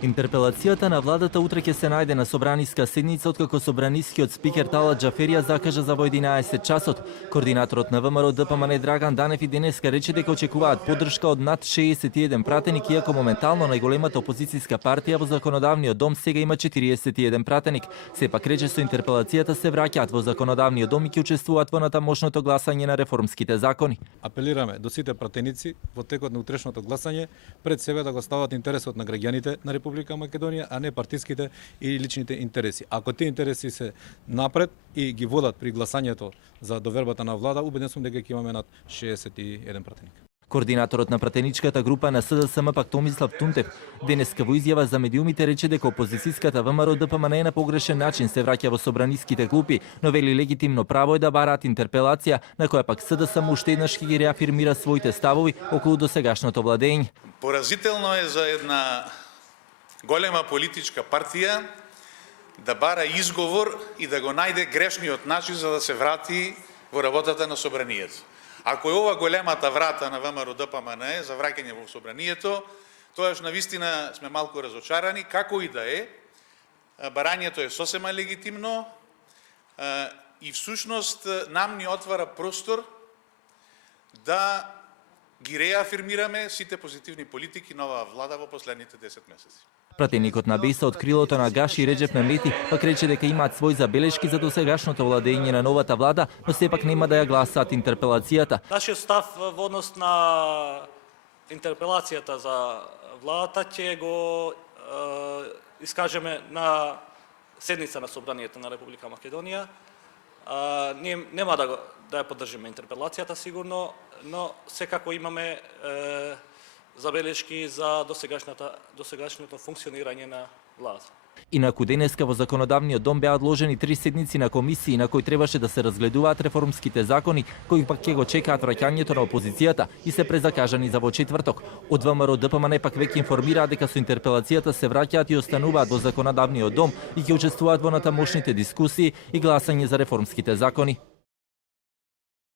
Интерпелацијата на владата утре ќе се најде на собраниска седница, откако собранискиот спикер Талат Џаферија закажа за во 11 часот. Координаторот на ВМРО ДПМН Драган Данев и денеска рече дека очекуваат поддршка од над 61 пратеник, иако моментално најголемата опозицијска партија во законодавниот дом сега има 41 пратеник. Сепак рече со интерпелацијата се враќаат во законодавниот дом и ќе учествуваат во натамошното гласање на реформските закони. Апелираме до сите пратеници во текот на утрешното гласање пред себе да го стават интересот на граѓаните на Република Македонија, а не партиските и личните интереси. Ако тие интереси се напред и ги водат при гласањето за довербата на влада, убеден сум дека ќе имаме над 61 пратеник. Координаторот на пратеничката група на СДСМ пак Томислав Тунтев денеска во изјава за медиумите рече дека опозицијската ВМРО ДПМН на погрешен начин се враќа во собраниските клупи, но вели легитимно право е да бараат интерпелација, на која пак СДСМ уште еднаш ќе ги реафирмира своите ставови околу досегашното владење. Поразително е за една голема политичка партија да бара изговор и да го најде грешниот начин за да се врати во работата на собранието. Ако е ова големата врата на ВМРО ДПМН за враќање во собранието, тоаш навистина сме малку разочарани, како и да е. Барањето е сосема легитимно и всушност нам ни отвара простор да ги реафирмираме сите позитивни политики на оваа влада во последните 10 месеци. Пратеникот на БЕС од крилото на Гаши Реджеп Мемлети пак рече дека имаат своји забелешки за досегашното владење на новата влада, но сепак нема да ја гласаат интерпелацијата. Нашиот став во однос на интерпелацијата за владата ќе го искажеме на седница на собранието на Република Македонија. Ние нема да ја поддржиме интерпелацијата сигурно, но секако имаме забелешки за досегашното функционирање на владата. Инаку денеска во законодавниот дом беа одложени 3 седници на комисии на кои требаше да се разгледуваат реформските закони, кои пак ќе го чекаат враќањето на опозицијата и се презакажани за во четврток. Од ВМРО ДПМН пак веќе информираат дека со интерпелацијата се враќаат и остануваат во законодавниот дом и ќе учествуваат во натамошните дискусии и гласање за реформските закони.